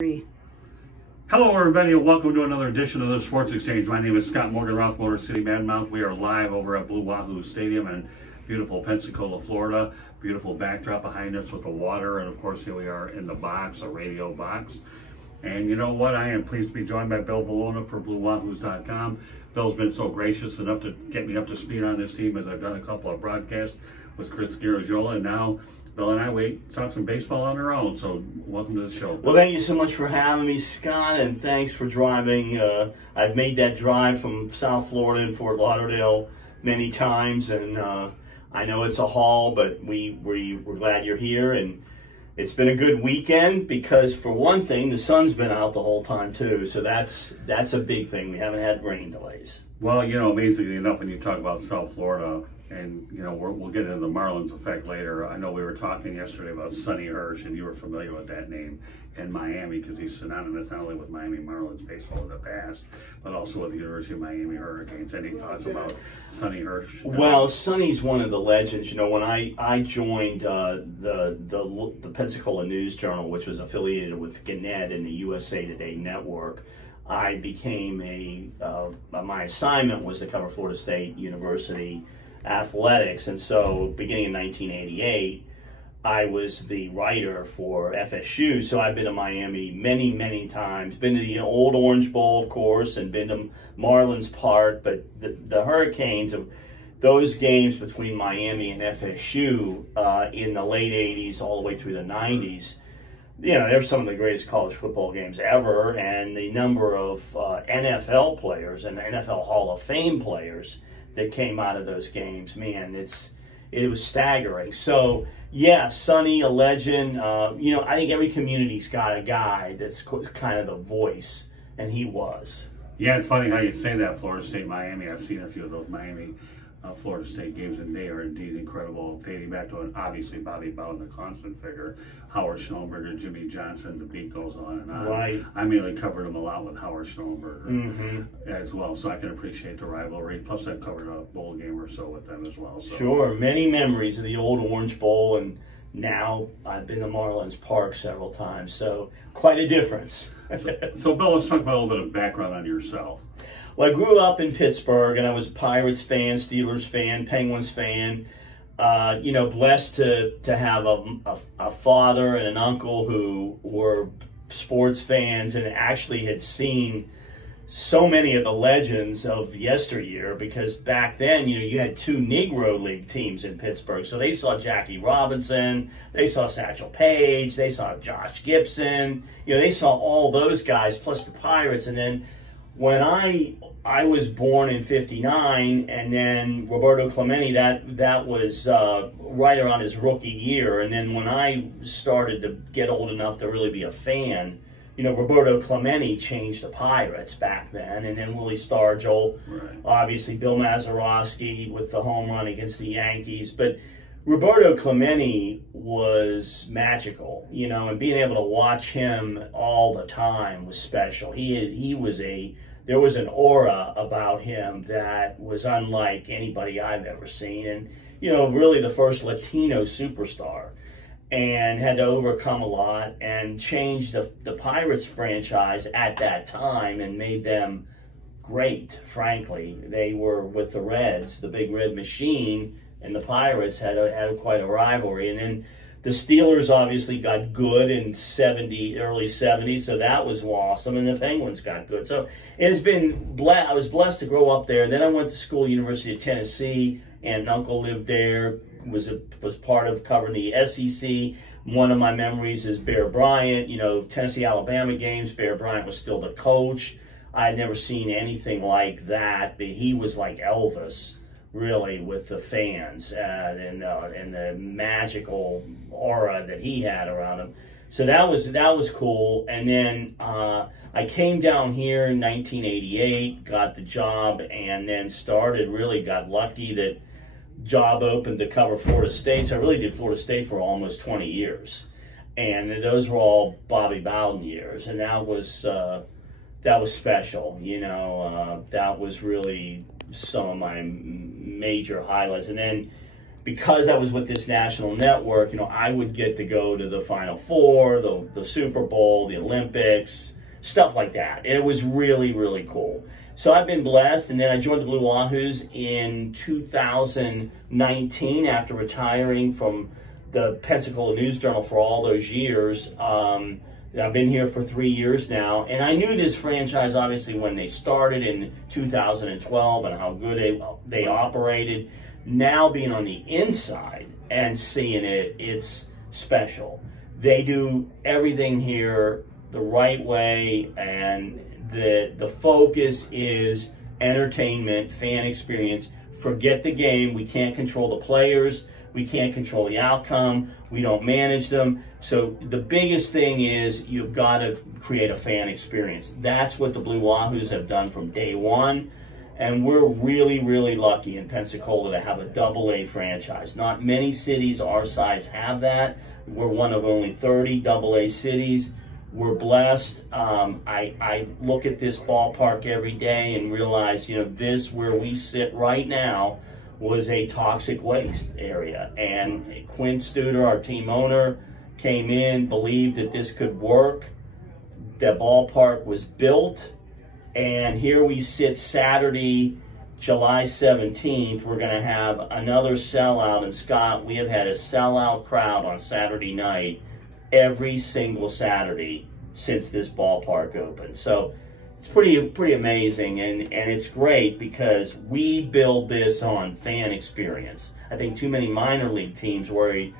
Hello everybody and welcome to another edition of the Sports Exchange. My name is Scott Morgan, Roth Motor City Madmouth. We are live over at Blue Wahoos Stadium in beautiful Pensacola, Florida. Beautiful backdrop behind us with the water, and of course here we are in the box, a radio box. And you know what? I am pleased to be joined by Bill Vilona for BlueWahoos.com. Bill's been so gracious enough to get me up to speed on this team as I've done a couple of broadcasts with Chris Garagiola, and now Bill and I talk some baseball on our own, so welcome to the show. Well, thank you so much for having me, Scott, and thanks for driving. I've made that drive from South Florida and Fort Lauderdale many times, and I know it's a haul, but we're glad you're here, and it's been a good weekend because, for one thing, the sun's been out the whole time, too, so that's a big thing. We haven't had rain delays. Well, you know, amazingly enough, when you talk about South Florida, and, you know, we'll get into the Marlins effect later. I know we were talking yesterday about Sonny Hirsch, and you were familiar with that name in Miami because he's synonymous not only with Miami Marlins baseball in the past, but also with the University of Miami Hurricanes. Any thoughts about Sonny Hirsch? Well, Sonny's one of the legends. You know, when I joined the Pensacola News Journal, which was affiliated with Gannett and the USA Today Network, I became my assignment was to cover Florida State University athletics, and so beginning in 1988 I was the writer for FSU, so I've been to Miami many times, been to the old Orange Bowl, of course, and been to Marlins Park, but the Hurricanes, of those games between Miami and FSU in the late 80s all the way through the 90s, you know, they're some of the greatest college football games ever, and the number of NFL players and NFL Hall of Fame players that came out of those games, man, it was staggering. So, yeah, Sonny, a legend. You know, I think every community's got a guy that's kind of the voice, and he was. Yeah, it's funny how you say that, Florida State, Miami. I've seen a few of those Miami, Florida State games, and they are indeed incredible, dating back to, obviously, Bobby Bowden, the constant figure, Howard Schnellenberger, Jimmy Johnson, the beat goes on and on. Right. I mainly covered him a lot with Howard Schnellenberger as well, so I can appreciate the rivalry. Plus, I've covered a bowl game or so with them as well. So. Sure, many memories of the old Orange Bowl, and now I've been to Marlins Park several times, so quite a difference. So, Bill, let's talk about a little bit of background on yourself. Well, I grew up in Pittsburgh, and I was a Pirates fan, Steelers fan, Penguins fan. You know, blessed to have a father and an uncle who were sports fans and actually had seen so many of the legends of yesteryear, because back then, you know, you had two Negro League teams in Pittsburgh. So they saw Jackie Robinson, they saw Satchel Paige, they saw Josh Gibson, you know, they saw all those guys plus the Pirates. And then when I was born in '59, and then Roberto Clemente, that was right around his rookie year. And then when I started to get old enough to really be a fan, you know, Roberto Clemente changed the Pirates back then, and then Willie Stargell, right. Obviously Bill Mazeroski with the home run against the Yankees. But Roberto Clemente was magical, you know, and being able to watch him all the time was special. There was an aura about him that was unlike anybody I've ever seen, and, you know, really the first Latino superstar, and had to overcome a lot and change the Pirates franchise at that time and made them great, frankly. They were with the Reds, the Big Red Machine, and the Pirates had quite a rivalry. And then the Steelers obviously got good in early 70s, so that was awesome, and the Penguins got good. So it has been I was blessed to grow up there. Then I went to school, University of Tennessee, and uncle lived there, was part of covering the SEC. One of my memories is Bear Bryant, you know, Tennessee-Alabama games. Bear Bryant was still the coach. I had never seen anything like that, but he was like Elvis, really, with the fans and the magical aura that he had around him. So that was cool. And then I came down here in 1988, got the job, and then got lucky that job opened to cover Florida State. So I really did Florida State for almost 20 years. And those were all Bobby Bowden years. And that was special, you know. That was really some of my major highlights. And then because I was with this national network, you know, I would get to go to the Final Four, the Super Bowl, the Olympics, stuff like that. And it was really, really cool. So I've been blessed, and then I joined the Blue Wahoos in 2019 after retiring from the Pensacola News Journal for all those years. I've been here for 3 years now, and I knew this franchise obviously when they started in 2012 and how good they operated. Now being on the inside and seeing it, it's special. They do everything here the right way, and the focus is entertainment, fan experience. Forget the game. We can't control the players. We can't control the outcome. We don't manage them. So the biggest thing is you've got to create a fan experience. That's what the Blue Wahoos have done from day one. And we're really, really lucky in Pensacola to have a AA franchise. Not many cities our size have that. We're one of only 30 AA cities. We're blessed. I look at this ballpark every day and realize, you know, this where we sit right now was a toxic waste area. And Quinn Studer, our team owner, came in, believed that this could work. The ballpark was built. And here we sit Saturday, July 17th. We're going to have another sellout. And Scott, we have had a sellout crowd on Saturday night every single Saturday since this ballpark opened. So it's pretty amazing, and it's great because we build this on fan experience. I think too many minor league teams worry,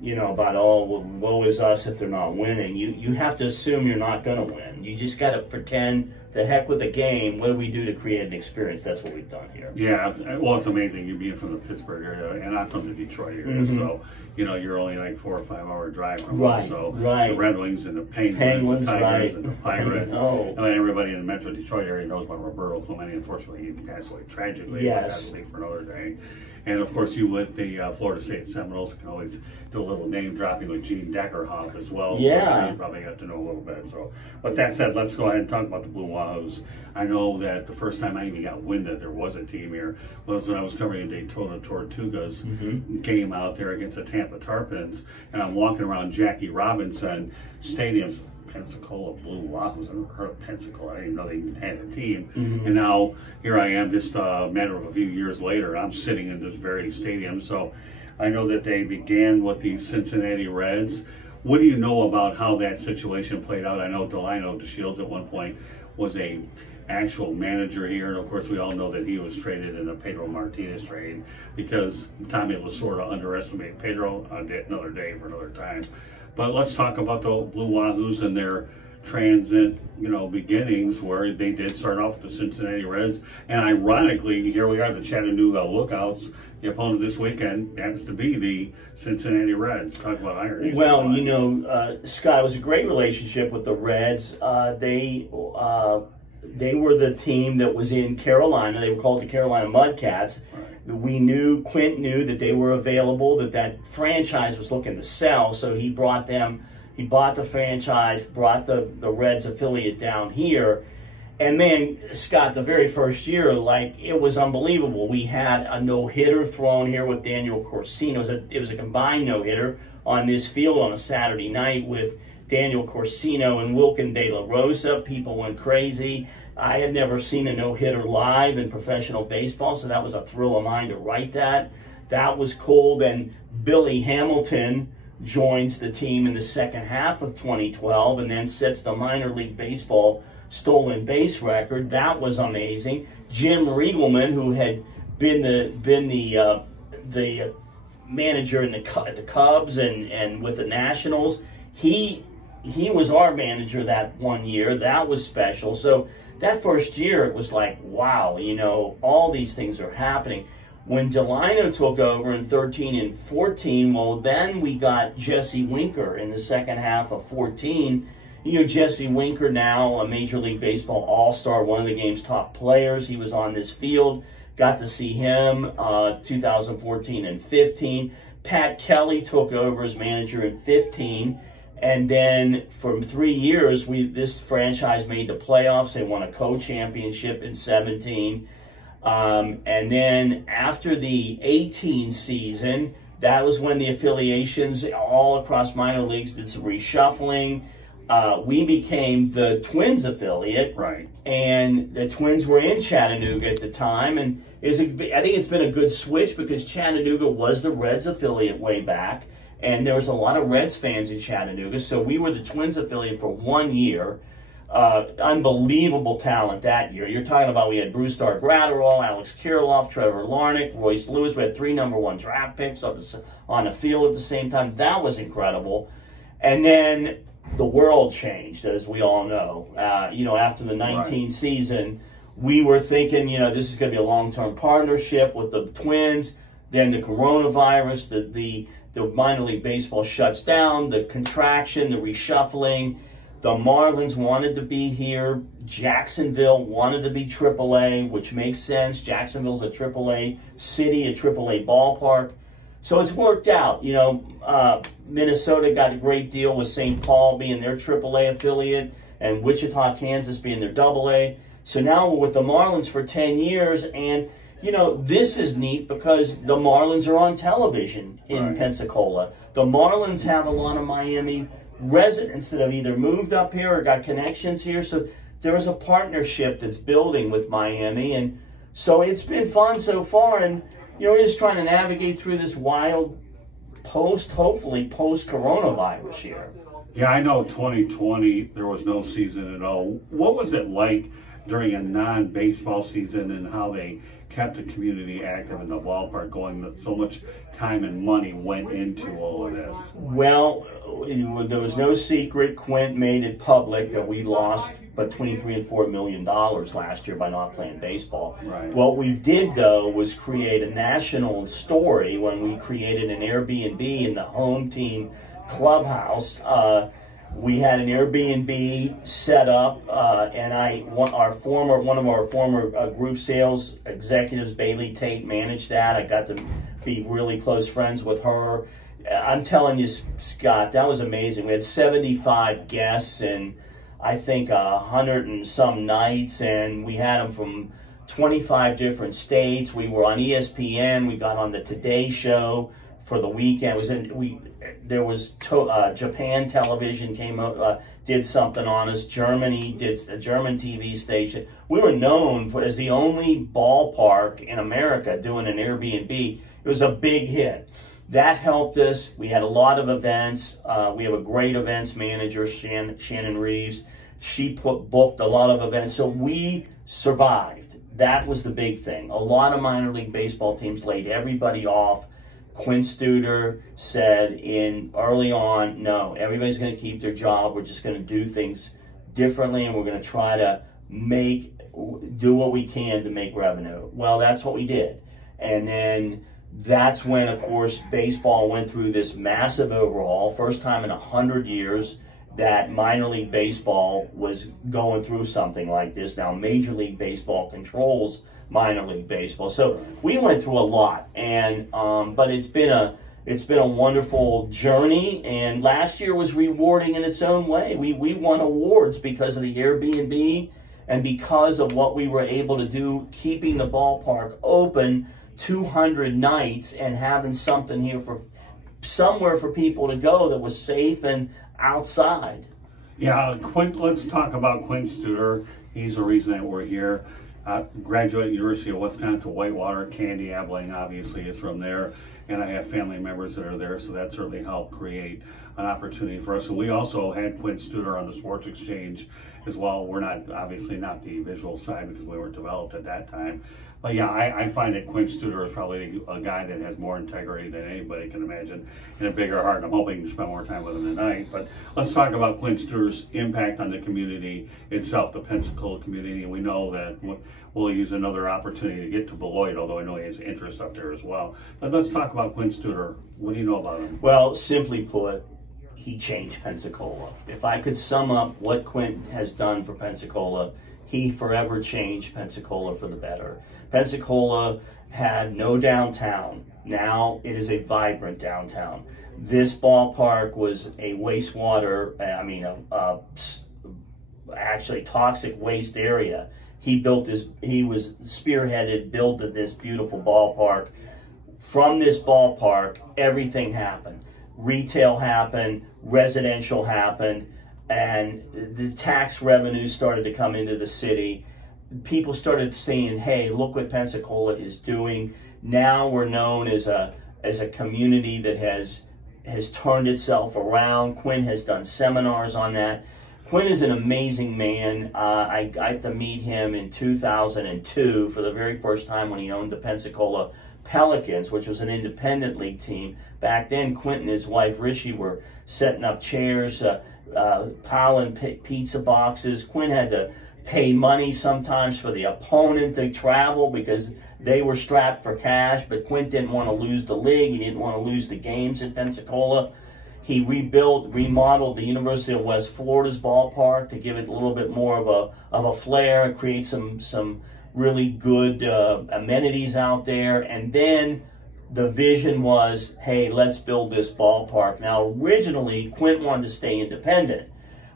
you know, about, oh, well, woe is us if they're not winning. You have to assume you're not going to win. You just got to pretend the heck with the game. What do we do to create an experience? That's what we've done here. Yeah, well, it's amazing. You being from the Pittsburgh area, and I'm from the Detroit area, so, you know, you're only like 4 or 5 hour drive from us. So the Red Wings and the Penguins the Tigers and the Pirates, and everybody in the Metro Detroit area knows about Roberto Clemente. Unfortunately, he passed away tragically. Yes. But that's for another day. And of course, you with the Florida State Seminoles can always do a little name dropping with Gene Deckerhoff as well. Yeah. So you probably got to know a little bit. So, with that said, let's go ahead and talk about the Blue Wahoos. I know that the first time I even got wind that there was a team here was when I was covering a Daytona Tortugas game out there against the Tampa Tarpons, and I'm walking around Jackie Robinson Stadium's Pensacola Blue Wahoos. I never heard of Pensacola. I didn't even know they even had a team. And now here I am, just a matter of a few years later, I'm sitting in this very stadium. So I know that they began with the Cincinnati Reds. What do you know about how that situation played out? I know Delino DeShields at one point was a actual manager here, and of course we all know that he was traded in a Pedro Martinez trade because Tommy Lasorda underestimated Pedro. Another day for another time. But let's talk about the Blue Wahoos and their transit, you know, beginnings, where they did start off with the Cincinnati Reds, and ironically, here we are, the Chattanooga Lookouts. The opponent this weekend happens to be the Cincinnati Reds. Talk about irony. Well, you know, Scott, it was a great relationship with the Reds. They were the team that was in Carolina. They were called the Carolina Mudcats. Quint knew that they were available, that franchise was looking to sell, so he brought them. He bought the franchise, brought the Reds affiliate down here. And man, Scott, the very first year, like, it was unbelievable. We had a no-hitter thrown here with Daniel Corsino. It was a combined no-hitter on this field on a Saturday night with Daniel Corsino and Wilkin De La Rosa. People went crazy. I had never seen a no-hitter live in professional baseball, so that was a thrill of mine to write that. That was cool. Then Billy Hamilton joins the team in the second half of 2012 and then sets the minor league baseball stolen base record. That was amazing. Jim Riegelman, who had been the manager at the Cubs and with the Nationals, he was our manager that one year. That was special. So that first year, it was like, wow, you know, all these things are happening. When Delino took over in 13 and 14, well, then we got Jesse Winker in the second half of 14. You know, Jesse Winker, now a Major League Baseball All-Star, one of the game's top players. He was on this field. Got to see him 2014 and 15. Pat Kelly took over as manager in 15. And then for 3 years, this franchise made the playoffs. They won a co-championship in 17. And then after the 18 season, that was when the affiliations all across minor leagues did some reshuffling. We became the Twins affiliate, Right. and the Twins were in Chattanooga at the time. And I think it's been a good switch because Chattanooga was the Reds affiliate way back, and there was a lot of Reds fans in Chattanooga. So we were the Twins affiliate for 1 year. Unbelievable talent that year. You're talking about we had Bruce Gratterall, Alex Kirilloff, Trevor Larnach, Royce Lewis. We had 3 #1 draft picks on the field at the same time. That was incredible. And then the world changed, as we all know. After the 19 season, we were thinking, this is going to be a long-term partnership with the Twins. Then the coronavirus, the minor league baseball shuts down, the contraction, the reshuffling. The Marlins wanted to be here. Jacksonville wanted to be AAA, which makes sense. Jacksonville's a AAA city, a AAA ballpark. So it's worked out. Minnesota got a great deal with St. Paul being their AAA affiliate and Wichita, Kansas being their AA. So now we're with the Marlins for 10 years. And, this is neat because the Marlins are on television in Pensacola. The Marlins have a lot of Miami residents that have either moved up here or got connections here. So there is a partnership that's building with Miami. And so it's been fun so far. And, we're just trying to navigate through this wild hopefully post-coronavirus year. Yeah, I know 2020, there was no season at all. What was it like during a non-baseball season and how they kept the community active in the ballpark going, that so much time and money went into all of this? Well, there was no secret. Quint made it public that we lost between $3 and $4 million last year by not playing baseball. Right. What we did, though, was create a national story when we created an Airbnb in the home team clubhouse. We had an Airbnb set up, and one of our former group sales executives, Bailey Tate, managed that. I got to be really close friends with her. I'm telling you, Scott, that was amazing. We had 75 guests and I think 100 and some nights, and we had them from 25 different states. We were on ESPN. We got on the Today Show for the weekend. Japan television came up, did something on us. Germany did a German TV station. We were known as the only ballpark in America doing an Airbnb. It was a big hit. That helped us. We had a lot of events. We have a great events manager, Shannon Reeves. She booked a lot of events, so we survived. That was the big thing. A lot of minor league baseball teams laid everybody off. Quint Studer said early on, no, everybody's going to keep their job. We're just going to do things differently, and we're going to try to do what we can to make revenue. Well, that's what we did. And then that's when, of course, baseball went through this massive overhaul. First time in 100 years that minor league baseball was going through something like this. Now, Major League Baseball controls minor league baseball. So we went through a lot, and but it's been a wonderful journey, and last year was rewarding in its own way. We won awards because of the Airbnb and because of what we were able to do, keeping the ballpark open 200 nights and having something here somewhere for people to go that was safe and outside. Yeah, let's talk about Quint Studer. He's the reason that we're here. Graduate University of Wisconsin, Whitewater. Candy Abilene obviously is from there, and I have family members that are there, so that certainly helped create an opportunity for us. And we also had Quint Studer on the Sports Exchange as well. We're obviously not the visual side because we weren't developed at that time. But yeah, I find that Quint Studer is probably a guy that has more integrity than anybody can imagine and a bigger heart. I'm hoping to spend more time with him tonight. But let's talk about Quint Studer's impact on the community itself, the Pensacola community. And we know that we'll use another opportunity to get to Beloit, although I know he has interest up there as well. But let's talk about Quint Studer. What do you know about him? Well, simply put, he changed Pensacola. If I could sum up what Quint has done for Pensacola, he forever changed Pensacola for the better. Pensacola had no downtown. Now it is a vibrant downtown. This ballpark was a wastewater, actually toxic waste area. he was spearheaded, built this beautiful ballpark. From this ballpark, everything happened. Retail happened, residential happened, and the tax revenue started to come into the city. People started saying, hey, look what Pensacola is doing. Now we're known as a community that has turned itself around. Quinn has done seminars on that. Quinn is an amazing man. I got to meet him in 2002 for the very first time when he owned the Pensacola Pelicans, which was an independent league team. Back then, Quinn and his wife, Rishi, were setting up chairs, piling pizza boxes. Quinn had to pay money sometimes for the opponent to travel because they were strapped for cash, but Quinn didn't want to lose the league. He didn't want to lose the games at Pensacola. He remodeled the University of West Florida's ballpark to give it a little bit more of a flair, create some really good amenities out there. And then the vision was, hey, let's build this ballpark. Now, originally, Quinn wanted to stay independent.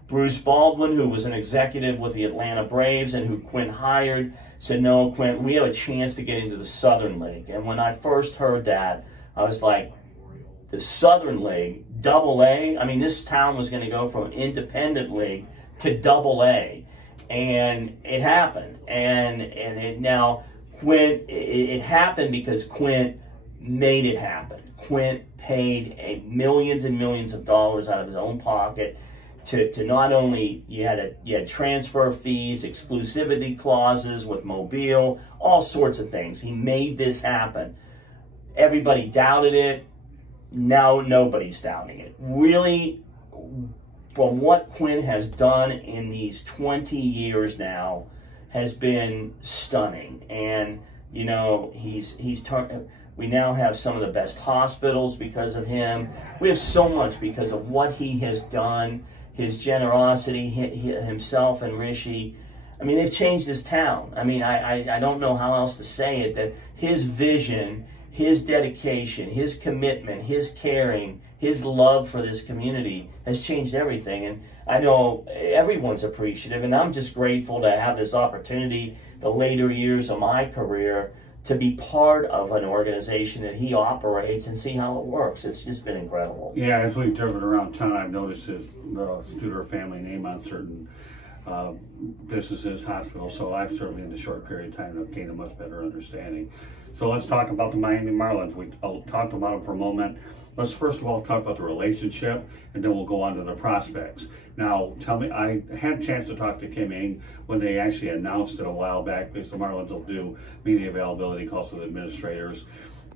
Bruce Baldwin, who was an executive with the Atlanta Braves and who Quinn hired, said, no, Quinn, we have a chance to get into the Southern League. And when I first heard that, I was like, the Southern League, AA? I mean, this town was going to go from independent league to AA. And it happened. And it happened because Quinn made it happen. Quinn paid millions and millions of dollars out of his own pocket to not only, you had transfer fees, exclusivity clauses with Mobile, all sorts of things. He made this happen. Everybody doubted it. Now nobody's doubting it. Really, from what Quinn has done in these 20 years now, has been stunning. And, you know, we now have some of the best hospitals because of him. We have so much because of what he has done, his generosity, himself and Rishi. I mean, they've changed this town. I mean, I don't know how else to say it, that his vision, his dedication, his commitment, his caring, his love for this community has changed everything. And I know everyone's appreciative, and I'm just grateful to have this opportunity, the later years of my career, to be part of an organization that he operates and see how it works. It's just been incredible. Yeah, as we've driven around town, I've noticed the Studer family name on certain businesses, hospitals, so I've certainly in the short period of time gained a much better understanding. So let's talk about the Miami Marlins. We talked about them for a moment. Let's first of all talk about the relationship, and then we'll go on to the prospects. Now, tell me, I had a chance to talk to Kim Ng when they actually announced it a while back, because the Marlins will do media availability calls with administrators.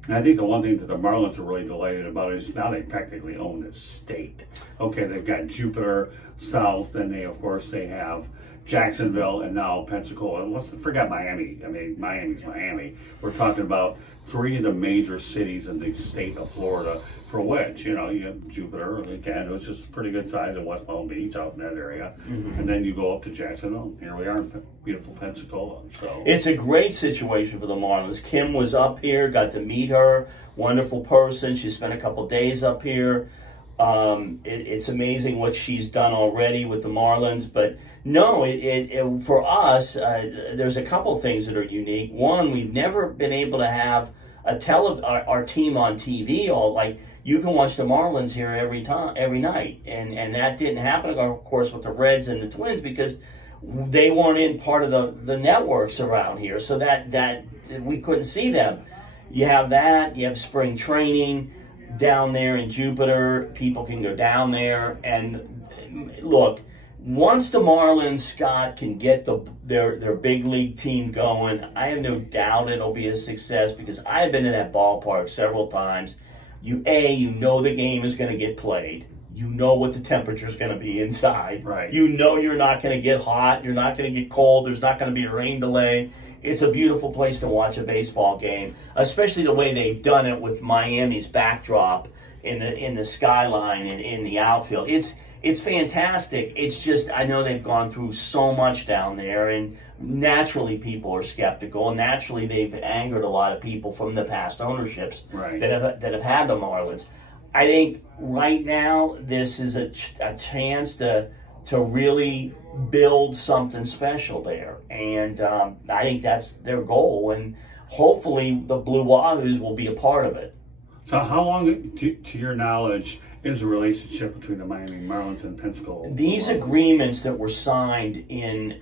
And I think the one thing that the Marlins are really delighted about is now they practically own the state. Okay, they've got Jupiter, South, and they have Jacksonville, and now Pensacola. And let's forget Miami. I mean, Miami's Miami. We're talking about three of the major cities in the state of Florida, for which, you know, you have Jupiter, again, it's just pretty good size in West Palm Beach, out in that area. Mm-hmm. And then you go up to Jacksonville, here we are in beautiful Pensacola. So it's a great situation for the Marlins. Kim was up here, got to meet her, wonderful person. She spent a couple days up here. It's amazing what she's done already with the Marlins, but no, for us, there's a couple things that are unique. One, we've never been able to have our team on TV. You can watch the Marlins here every night, and that didn't happen, of course, with the Reds and the Twins because they weren't in part of the networks around here, so that we couldn't see them. You have that. You have spring training down there in Jupiter. People can go down there, and look, once the Marlins, Scott, can get their big league team going, I have no doubt it'll be a success because I've been in that ballpark several times. You know the game is going to get played. You know what the temperature is going to be inside. Right. You know you're not going to get hot. You're not going to get cold. There's not going to be a rain delay. It's a beautiful place to watch a baseball game, especially the way they've done it with Miami's backdrop in the skyline and in the outfield. It's fantastic. It's just, I know they've gone through so much down there, and naturally people are skeptical, and naturally they've angered a lot of people from the past ownerships that have had the Marlins. I think right now this is a chance to to really build something special there. And I think that's their goal. And hopefully the Blue Wahoos will be a part of it. So how long, to your knowledge, is the relationship between the Miami Marlins and Pensacola? These agreements that were signed in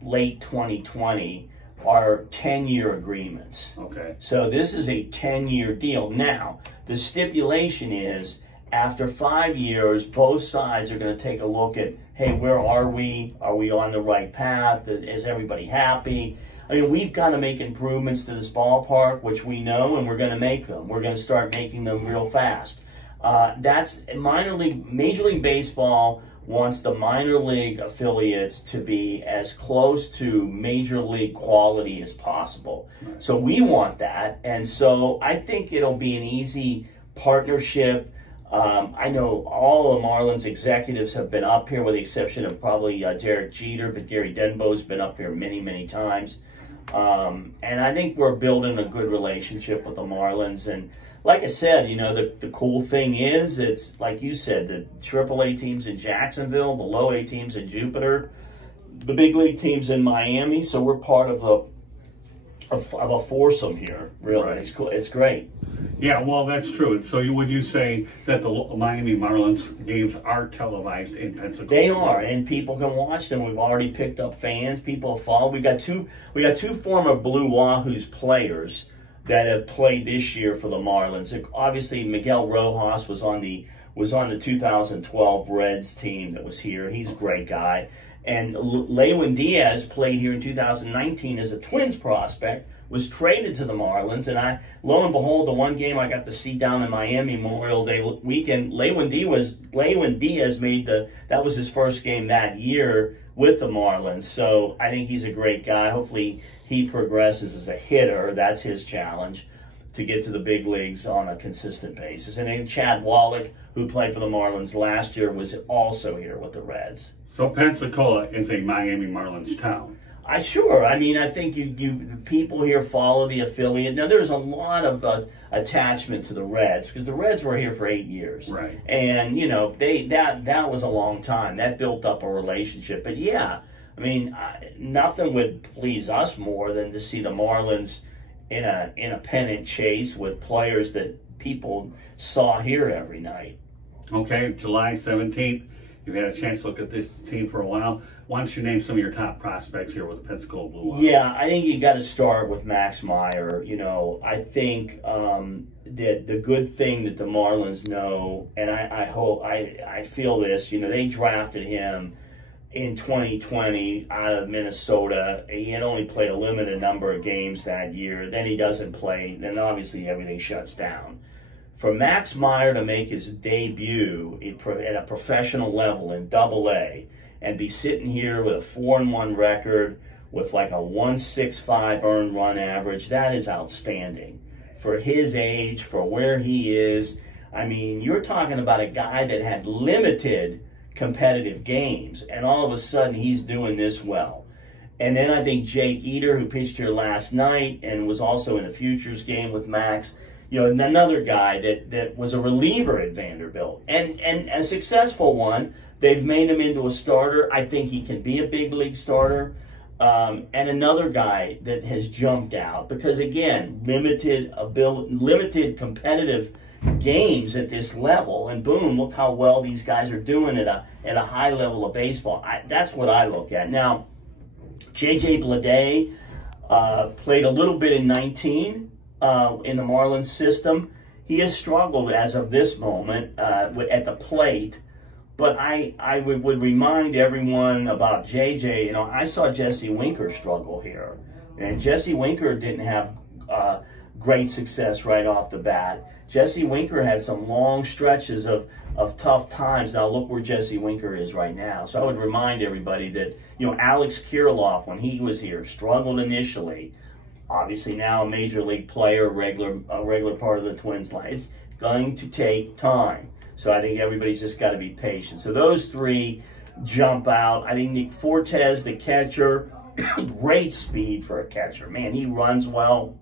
late 2020 are 10-year agreements. Okay. So this is a 10-year deal. Now, the stipulation is after 5 years, both sides are going to take a look at, hey, where are we? Are we on the right path? Is everybody happy? I mean, we've got to make improvements to this ballpark, which we know, and we're going to make them. We're going to start making them real fast. That's Major League Baseball wants the minor league affiliates to be as close to major league quality as possible. Right. So we want that, and so I think it'll be an easy partnership. I know all the Marlins executives have been up here with the exception of probably Derek Jeter, but Gary Denbo's been up here many, many times. And I think we're building a good relationship with the Marlins. And like I said, you know, the cool thing is, it's like you said, the AAA teams in Jacksonville, the low A teams in Jupiter, the big league teams in Miami. So we're part of a foursome here, really. Right. It's cool. It's great. Yeah, well, that's true. So would you say that the Miami Marlins games are televised in Pensacola? They are, and people can watch them. We've already picked up fans. People have followed. We got two former Blue Wahoos players that have played this year for the Marlins. Obviously, Miguel Rojas was on the 2012 Reds team that was here. He's a great guy. And Lewin Diaz played here in 2019 as a Twins prospect, was traded to the Marlins, and lo and behold, the one game I got to see down in Miami Memorial Day weekend, Lewin Diaz made that was his first game that year with the Marlins. So I think he's a great guy. Hopefully he progresses as a hitter. That's his challenge, to get to the big leagues on a consistent basis. And then Chad Wallach, who played for the Marlins last year, was also here with the Reds. So Pensacola is a Miami Marlins town. Sure. I mean, I think the people here follow the affiliate. Now, there's a lot of attachment to the Reds because the Reds were here for 8 years, right? And you know, that was a long time. That built up a relationship. But yeah, I mean, nothing would please us more than to see the Marlins in a pennant chase with players that people saw here every night. Okay, July 17th. You've had a chance to look at this team for a while. Why don't you name some of your top prospects here with the Pensacola Blue Wahoos? Yeah, I think you got to start with Max Meyer. You know, I think that the good thing that the Marlins know, and I feel this, you know, they drafted him in 2020 out of Minnesota. He had only played a limited number of games that year. Then he doesn't play. Then obviously everything shuts down. For Max Meyer to make his debut at a professional level in Double-A and be sitting here with a 4-1 record with like a 1.65 earned run average, that is outstanding. For his age, for where he is, I mean, you're talking about a guy that had limited competitive games, and all of a sudden he's doing this well. And then I think Jake Eater, who pitched here last night and was also in the Futures game with Max, you know, another guy that was a reliever at Vanderbilt and a successful one. They've made him into a starter. I think he can be a big league starter. And another guy that has jumped out because, again, limited competitive games at this level, and boom, look how well these guys are doing at a high level of baseball. That's what I look at. Now, J.J. Bleday played a little bit in 19 in the Marlins system. He has struggled as of this moment at the plate. But I would remind everyone about JJ. You know, I saw Jesse Winker struggle here. And Jesse Winker didn't have great success right off the bat. Jesse Winker had some long stretches of tough times. Now look where Jesse Winker is right now. So I would remind everybody that, you know, Alex Kirilloff, when he was here, struggled initially. Obviously now a major league player, a regular part of the Twins line. It's going to take time. So I think everybody's just got to be patient. So those three jump out. I think Nick Fortes, the catcher, great speed for a catcher. Man, he runs well.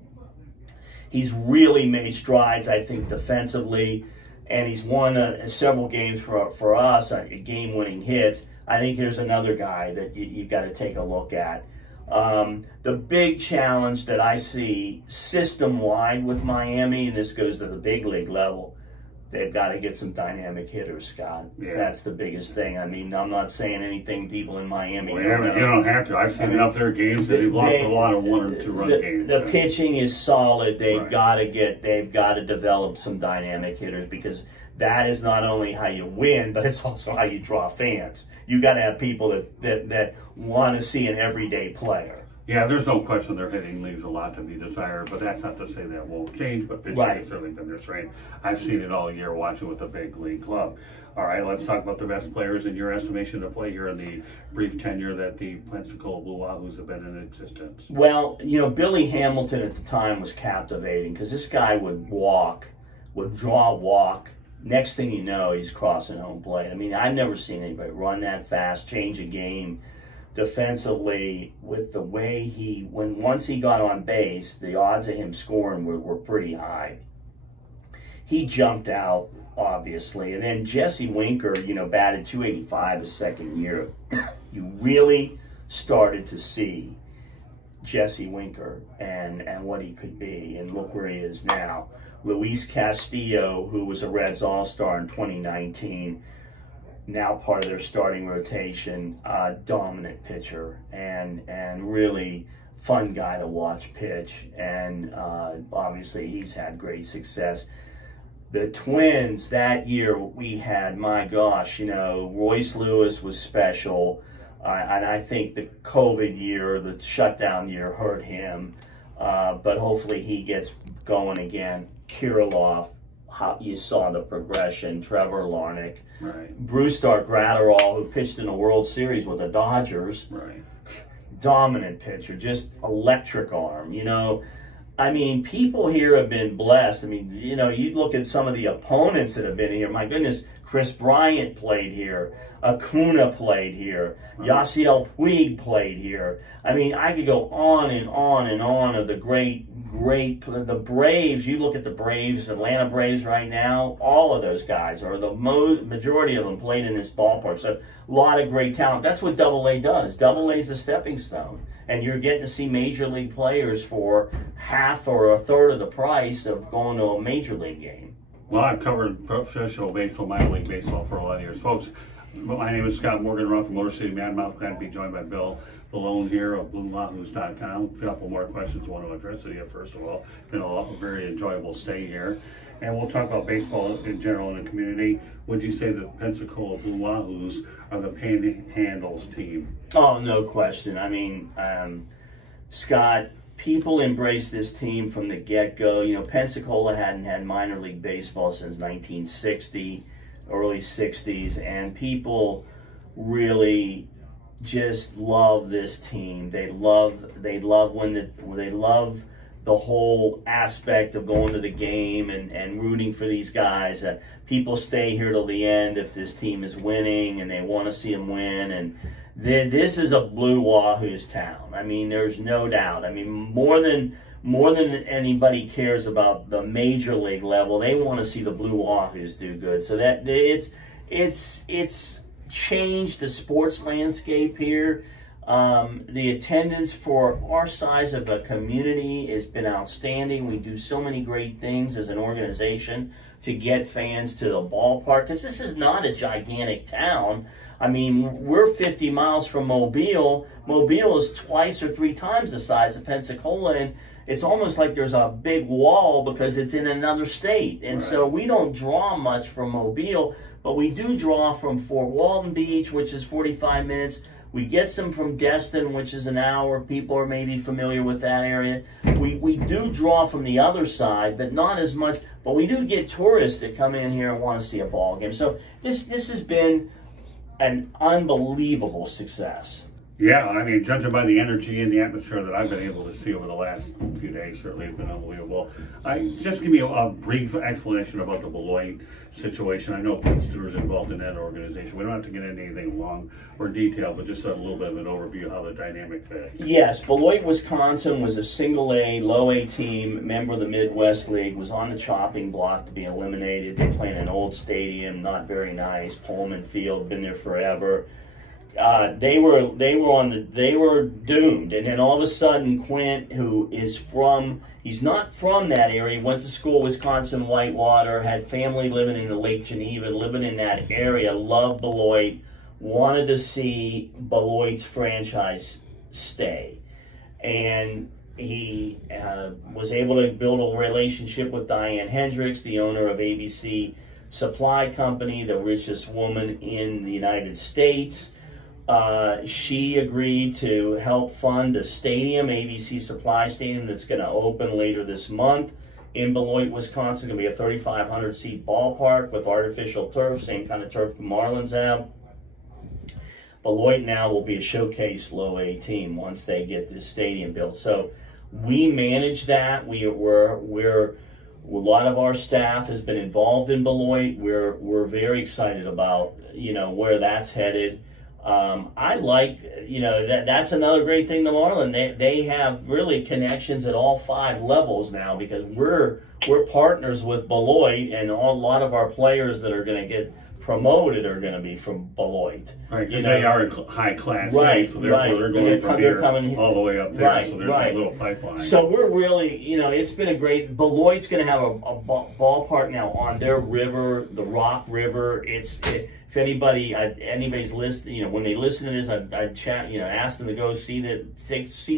He's really made strides, I think, defensively. and he's won several games for us, game-winning hits. I think there's another guy that you've got to take a look at. The big challenge that I see system-wide with Miami, and this goes to the big league level, they've got to get some dynamic hitters, Scott. Yeah. That's the biggest thing. I mean, I'm not saying anything people in Miami you don't have to. I've seen enough their games that they've lost a lot of 1 or 2 run games. The pitching is solid. They've got to develop some dynamic hitters, because that is not only how you win, but it's also how you draw fans. You got to have people that want to see an everyday player. Yeah, there's no question their hitting leaves a lot to be desired, but that's not to say that won't change, but pitching has certainly been their strength. I've seen it all year watching with the big league club. All right, let's talk about the best players in your estimation to play here in the brief tenure that the Pensacola Blue Wahoos have been in existence. Well, you know, Billy Hamilton at the time was captivating, because this guy would draw a walk. Next thing you know, he's crossing home plate. I mean, I've never seen anybody run that fast, change a game defensively with the way once he got on base, the odds of him scoring were pretty high. He jumped out, obviously. And then Jesse Winker, you know, batted .285 his second year. You really started to see Jesse Winker and what he could be, and look where he is now. Luis Castillo, who was a Reds All-Star in 2019, now part of their starting rotation, dominant pitcher and really fun guy to watch pitch, and obviously he's had great success. The Twins, that year we had, my gosh, you know, Royce Lewis was special, and I think the COVID year, the shutdown year, hurt him, but hopefully he gets going again. Kirilloff, how you saw the progression. Trevor Larnach, Brusdar Graterol, who pitched in the World Series with the Dodgers, dominant pitcher, just electric arm. You know, I mean, people here have been blessed. I mean, you know, you look at some of the opponents that have been here. My goodness, Chris Bryant played here. Acuna played here. Yasiel Puig played here. I mean, I could go on and on and on of the great, the Braves. You look at the Braves, Atlanta Braves right now, all of those guys, or the majority of them, played in this ballpark. So a lot of great talent. That's what Double-A does. Double-A is the stepping stone. And you're getting to see major league players for half or a third of the price of going to a major league game. Well, I've covered professional baseball, minor league baseball for a lot of years. Folks, my name is Scott Morgan from Motor City Madmouth. Glad to be joined by Bill Vilona here of BlueWahoos.com. A couple more questions I want to address to you. First of all, it's been a very enjoyable stay here. And we'll talk about baseball in general in the community. Would you say that Pensacola Blue Wahoos are the Panhandles team? Oh, no question. I mean, Scott, people embrace this team from the get-go. You know, Pensacola hadn't had minor league baseball since 1960, early 60s, and people really just love this team. They love the whole aspect of going to the game and rooting for these guys. People stay here till the end if this team is winning, and they want to see them win. And this is a Blue Wahoos town. I mean, there's no doubt. I mean, more than anybody cares about the major league level, they want to see the Blue Wahoos do good. So that it's changed the sports landscape here. The attendance for our size of a community has been outstanding. We do so many great things as an organization to get fans to the ballpark, because this is not a gigantic town. I mean, we're 50 miles from Mobile. Mobile is twice or 3 times the size of Pensacola, and it's almost like there's a big wall because it's in another state. And so we don't draw much from Mobile, but we do draw from Fort Walton Beach, which is 45 minutes. We get some from Destin, which is an hour. People are maybe familiar with that area. We do draw from the other side, but not as much. But we do get tourists that come in here and want to see a ball game. So this has been an unbelievable success. Yeah, I mean, judging by the energy and the atmosphere that I've been able to see over the last few days, certainly it's been unbelievable. Just give me a brief explanation about the Beloit situation. I know Pete Stewart's involved in that organization. We don't have to get into anything long or detailed, but just a little bit of an overview of how the dynamic fits. Yes, Beloit, Wisconsin was a single A, low A team, member of the Midwest League, was on the chopping block to be eliminated. They play in an old stadium, not very nice, Pullman Field, been there forever. They were doomed, and then all of a sudden Quint, who is he's not from that area, went to school Wisconsin Whitewater, had family living in the Lake Geneva, living in that area, loved Beloit, wanted to see Beloit's franchise stay, and he was able to build a relationship with Diane Hendricks, the owner of ABC Supply Company, the richest woman in the United States. She agreed to help fund a stadium, ABC Supply Stadium, that's going to open later this month in Beloit, Wisconsin. It's going to be a 3,500 seat ballpark with artificial turf, same kind of turf the Marlins have. Beloit now will be a showcase low A team once they get this stadium built. So we manage that. A lot of our staff has been involved in Beloit. We're very excited about where that's headed. I like, that's another great thing, the Marlins. They have really connections at all 5 levels now, because we're partners with Beloit, and a lot of our players that are going to get promoted are going to be from Beloit. Right, because they are high class, right, so therefore they're going from here all the way up there, right, so there's a little pipeline. So we're really, it's been a great, Beloit's going to have a ballpark now on their river, the Rock River. If anybody's listening, when they listen to this, I chat, ask them to go see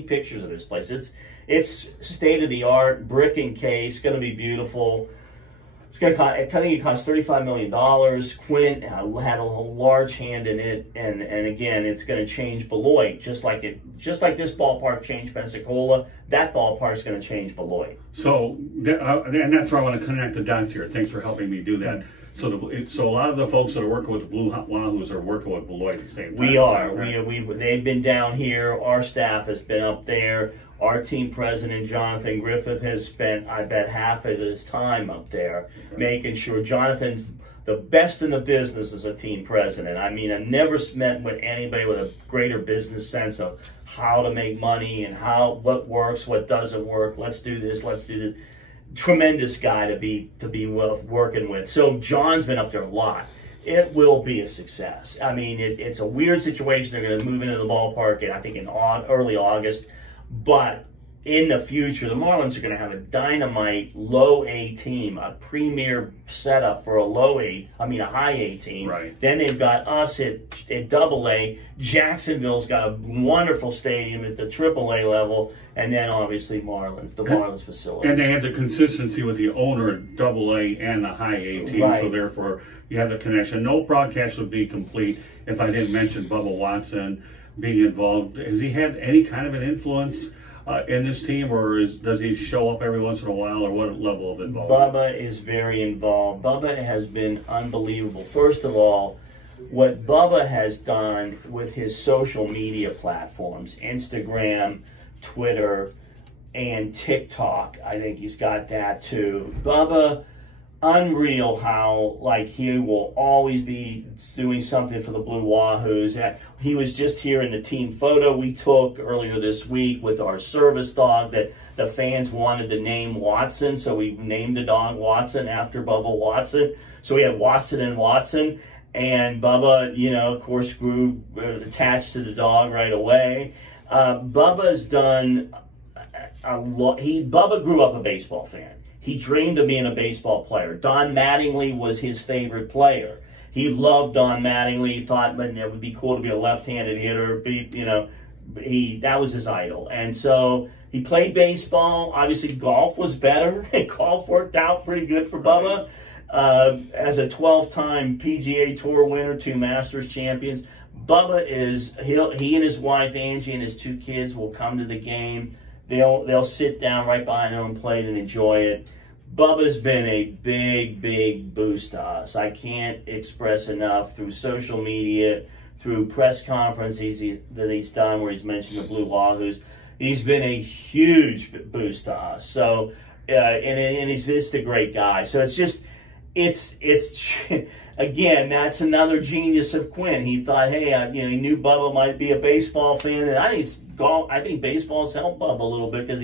pictures of this place. It's state of the art, brick and case, going to be beautiful. It's going to cost, I think it cost $35 million. Quint had a large hand in it, and again, it's going to change Beloit, just like this ballpark changed Pensacola. That ballpark is going to change Beloit. So, and that's where I want to connect the dots here. Thanks for helping me do that. So a lot of the folks that are working with the Blue Wahoos are working with Beloit at the same time. We are. They've been down here. Our staff has been up there. Our team president, Jonathan Griffith, has spent, I bet, half of his time up there, making sure. Jonathan's the best in the business as a team president. I mean, I've never met with anybody with a greater business sense of how to make money and what works, what doesn't work. Let's do this. Let's do this. Tremendous guy to be working with. So John's been up there a lot. It will be a success. I mean, it's a weird situation. They're going to move into the ballpark, I think, in early August. But in the future, the Marlins are going to have a dynamite low A team, a premier setup for a high A team. Right. Then they've got us at double A. Jacksonville's got a wonderful stadium at the triple A level. And then obviously Marlins facilities. And they have the consistency with the owner at double A and the high A team. Right. So therefore you have the connection. No broadcast would be complete if I didn't mention Bubba Watson being involved. Has he had any kind of an influence in this team, or does he show up every once in a while, or what level of involvement? Bubba is very involved. Bubba has been unbelievable. First of all, what Bubba has done with his social media platforms, Instagram, Twitter, and TikTok, I think he's got that too. Bubba, unreal how he will always be doing something for the Blue Wahoos. He was just here in the team photo we took earlier this week with our service dog that the fans wanted to name Watson, so we named the dog Watson after Bubba Watson. So we had Watson and Watson, and Bubba, of course, grew attached to the dog right away. Bubba's done a lot. Bubba grew up a baseball fan. He dreamed of being a baseball player. Don Mattingly was his favorite player. He loved Don Mattingly. He thought it would be cool to be a left-handed hitter. That was his idol. And so he played baseball. Obviously, golf was better. Golf worked out pretty good for Bubba. As a 12-time PGA Tour winner, 2 Masters champions, Bubba he and his wife Angie and his 2 kids will come to the game. They'll sit down right behind their own plate and enjoy it. Bubba's been a big, big boost to us. I can't express enough through social media, through press conference that he's done where he's mentioned the Blue Wahoos. He's been a huge boost to us. So, and he's just a great guy. So it's again, that's another genius of Quinn. He thought, hey, he knew Bubba might be a baseball fan, and I think baseball's helped Bubba a little bit because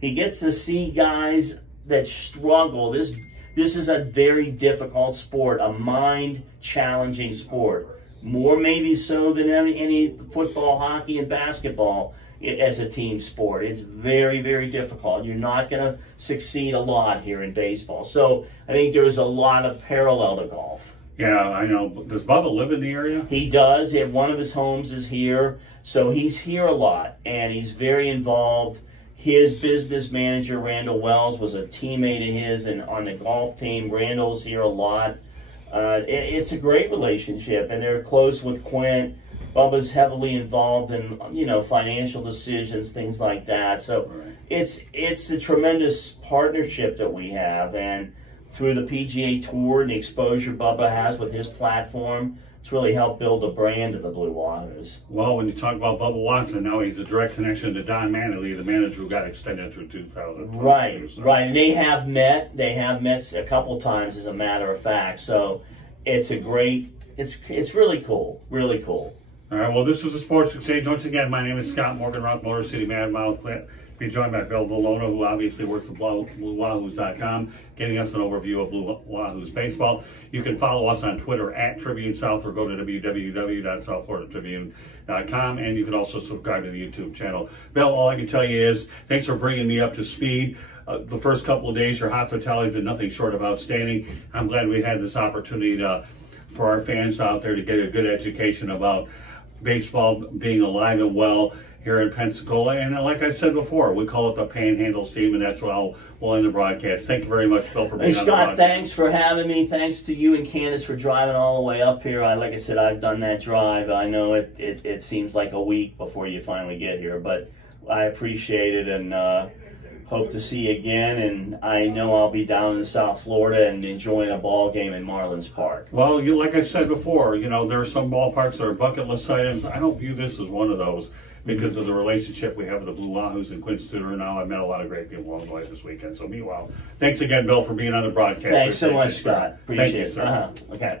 he gets to see guys that struggle. This is a very difficult sport, a mind-challenging sport. More maybe so than any football, hockey, and basketball as a team sport. It's very, very difficult. You're not going to succeed a lot here in baseball. So I think there's a lot of parallel to golf. Yeah, I know. Does Bubba live in the area? He does. One of his homes is here. So he's here a lot, and he's very involved. His business manager, Randall Wells, was a teammate of his and on the golf team. Randall's here a lot. It's a great relationship, and they're close with Quint. Bubba's heavily involved in, financial decisions, things like that. So right. It's a tremendous partnership that we have, and through the PGA Tour and the exposure Bubba has with his platform, it's really helped build a brand of the Blue Wahoos. Well, when you talk about Bubba Watson, now he's a direct connection to Don Manley, the manager who got extended through 2000. Right, so. Right. And they have met a couple times, as a matter of fact. So it's it's really cool, really cool. All right, well, this is the Sports Exchange. Once again, my name is Scott Morgan, Motor City Mad Mouth. Be joined by Bill Vilona, who obviously works at BlueWahoos.com, getting us an overview of Blue Wahoos baseball. You can follow us on Twitter at Tribune South, or go to www.southfloridatribune.com, and you can also subscribe to the YouTube channel. Bill, all I can tell you is thanks for bringing me up to speed. The first couple of days, your hospitality has been nothing short of outstanding. I'm glad we had this opportunity for our fans out there to get a good education about baseball being alive and well here in Pensacola. And like I said before, we call it the Panhandle Steam, and that's how we'll end the broadcast. Thank you very much, Phil, for being on the Scott, broadcast. thanks for having me. Thanks to you and Candace for driving all the way up here. Like I said, I've done that drive. I know it seems like a week before you finally get here, but I appreciate it, and hope to see you again. And I know I'll be down in South Florida and enjoying a ball game in Marlins Park. Well, like I said before, there are some ballparks that are bucket list items. I don't view this as one of those, because of the relationship we have with the Blue Wahoos and Quint Studer. Now I've met a lot of great people along the way this weekend. So meanwhile, thanks again, Bill, for being on the broadcast. Thanks so much, Scott. Appreciate it. Thank you, sir. Okay.